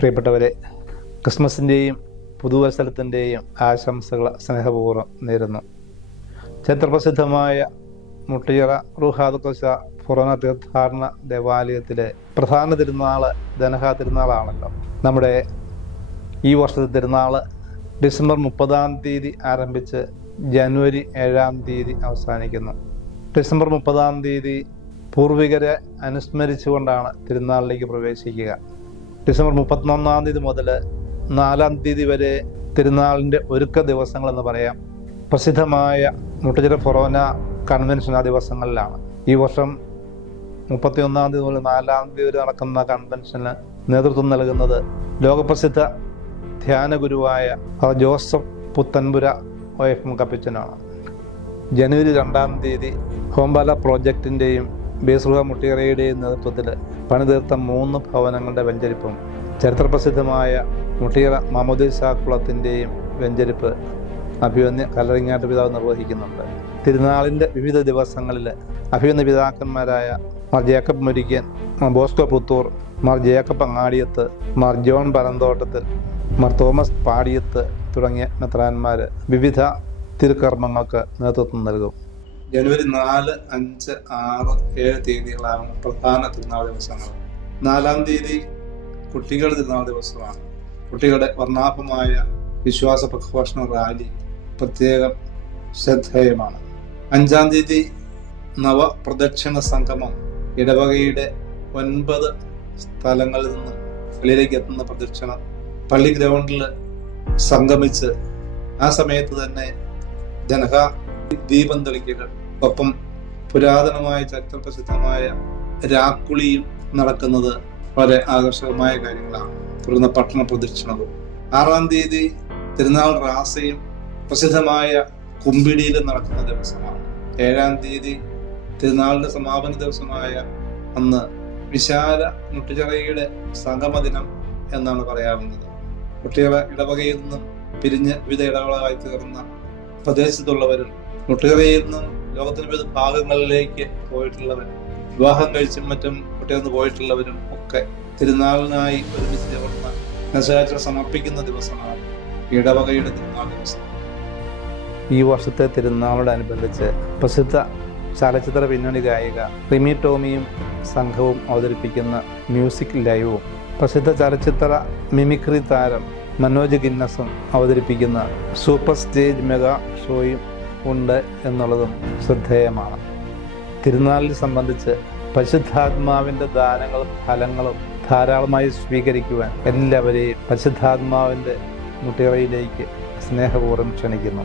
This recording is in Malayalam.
പ്രിയപ്പെട്ടവരെ, ക്രിസ്മസിൻ്റെയും പുതുവത്സരത്തിൻ്റെയും ആശംസകൾ സ്നേഹപൂർവ്വം നേരുന്നു. ചരിത്രപ്രസിദ്ധമായ മുട്ടിയറ റൂഹാദുക്കോശ ഫൊറോന തീർത്ഥാടന ദേവാലയത്തിലെ പ്രധാന തിരുനാൾ ധനഹ തിരുനാളാണല്ലോ. നമ്മുടെ ഈ വർഷത്തെ തിരുനാൾ ഡിസംബർ 30 ആരംഭിച്ച് ജനുവരി 7 അവസാനിക്കുന്നു. ഡിസംബർ 30 പൂർവികരെ അനുസ്മരിച്ചുകൊണ്ടാണ് തിരുനാളിലേക്ക് പ്രവേശിക്കുക. ഡിസംബർ 31 മുതൽ 4 വരെ തിരുനാളിൻ്റെ ഒരുക്ക ദിവസങ്ങളെന്ന് പറയാം. പ്രസിദ്ധമായ മുട്ടിച്ചിറ ഫൊറോന കൺവെൻഷൻ ആ ദിവസങ്ങളിലാണ്. ഈ വർഷം 31 മുതൽ 4 വരെ നടക്കുന്ന കൺവെൻഷന് നേതൃത്വം നൽകുന്നത് ലോകപ്രസിദ്ധ ധ്യാന ഗുരുവായ ജോസഫ് പുത്തൻപുര OFM കപ്പിച്ചനാണ്. ജനുവരി 2 ഹോംബാല പ്രോജക്റ്റിൻ്റെയും ബേസുഹ മുട്ടിയറയുടെയും നേതൃത്വത്തിൽ പണിതീർത്ത 3 ഭവനങ്ങളുടെ വെഞ്ചരിപ്പും ചരിത്രപ്രസിദ്ധമായ മുട്ടിയറ മാമോദീസ കുളത്തിൻ്റെയും വെഞ്ചരിപ്പ് അഭിവന്യ കല്ലറിങ്ങാട്ട് പിതാവ് നിർവഹിക്കുന്നുണ്ട്. തിരുനാളിൻ്റെ വിവിധ ദിവസങ്ങളിൽ അഭിവന്യ പിതാക്കന്മാരായ Mar Jacob Murickan, Mar Bosco Puthur, Mar Jacob Angadiath, Mar John Panamthottathil, Mar Thomas Padiyath തുടങ്ങിയ മെത്രാന്മാർ വിവിധ തിരുക്കർമ്മങ്ങൾക്ക് നേതൃത്വം നൽകും. ജനുവരി 4, 5, 6, 7 തീയതികളാണ് പ്രധാന തിരുനാൾ ദിവസങ്ങൾ. 4 കുട്ടികളുടെ തിരുനാൾ ദിവസമാണ്. കുട്ടികളുടെ വർണ്ണാഭമായ വിശ്വാസ പ്രഘോഷണ റാലി പ്രത്യേകം ശ്രദ്ധേയമാണ്. 5 നവപ്രദക്ഷിണ സംഗമം ഇടവകയുടെ 9 സ്ഥലങ്ങളിൽ നിന്ന് വെളിയിലേക്ക് എത്തുന്ന പ്രദക്ഷിണം പള്ളി ഗ്രൗണ്ടിൽ സംഗമിച്ച് ആ സമയത്ത് തന്നെ ജനഹ ദീപം തെളിക്കകൾ, ഒപ്പം പുരാതനമായ ചരിത്രപ്രസിദ്ധമായ രാക്കുളിയും നടക്കുന്നത് വളരെ ആകർഷകമായ കാര്യങ്ങളാണ്. തുടർന്ന് പട്ടണ പ്രദക്ഷിണവും. 6 തിരുനാൾ റാസയും പ്രസിദ്ധമായ കുമ്പിടിയിലും നടക്കുന്ന ദിവസമാണ്. 7 തിരുനാളിന്റെ സമാപന ദിവസമായ അന്ന് വിശാല മുട്ടിച്ചിറയുടെ സംഗമദിനം എന്നാണ് പറയാവുന്നത്. മുട്ടിച്ചിറ ഇടവകയിൽ നിന്നും പിരിഞ്ഞ് വിവിധ ഇടവകളായി തീർന്ന പ്രദേശത്തുള്ളവരും മുട്ടിച്ചിറയിൽ നിന്നും ലോകത്തിന്റെ വിവിധ ഭാഗങ്ങളിലേക്ക് പോയിട്ടുള്ളവരും വിവാഹം കഴിച്ചും മറ്റും കുട്ടികൾക്ക് പോയിട്ടുള്ളവരും ഒക്കെ തിരുനാളിനായി ഒരുമിച്ച് ചേർന്ന് നശാചാരം സമർപ്പിക്കുന്ന ദിവസമാണ് ഇടവകയുടെ തിരുനാൾ ദിവസം. ഈ വർഷത്തെ തിരുനാളോടനുബന്ധിച്ച് പ്രസിദ്ധ ചലച്ചിത്ര പിന്നണി ഗായിക റിമി ടോമിയും സംഘവും അവതരിപ്പിക്കുന്ന മ്യൂസിക് ലൈവും പ്രസിദ്ധ ചലച്ചിത്ര മിമിക്രി താരം മനോജ് ഗിന്നസും അവതരിപ്പിക്കുന്ന സൂപ്പർ സ്റ്റേജ് മെഗാ ഷോയും ഉണ്ട് എന്നുള്ളതും ശ്രദ്ധേയമാണ്. തിരുനാളിനെ സംബന്ധിച്ച് പരിശുദ്ധാത്മാവിൻ്റെ ദാനങ്ങളും ഫലങ്ങളും ധാരാളമായി സ്വീകരിക്കുവാൻ എല്ലാവരെയും പരിശുദ്ധാത്മാവിൻ്റെ മുട്ടിയറയിലേക്ക് സ്നേഹപൂർവ്വം ക്ഷണിക്കുന്നു.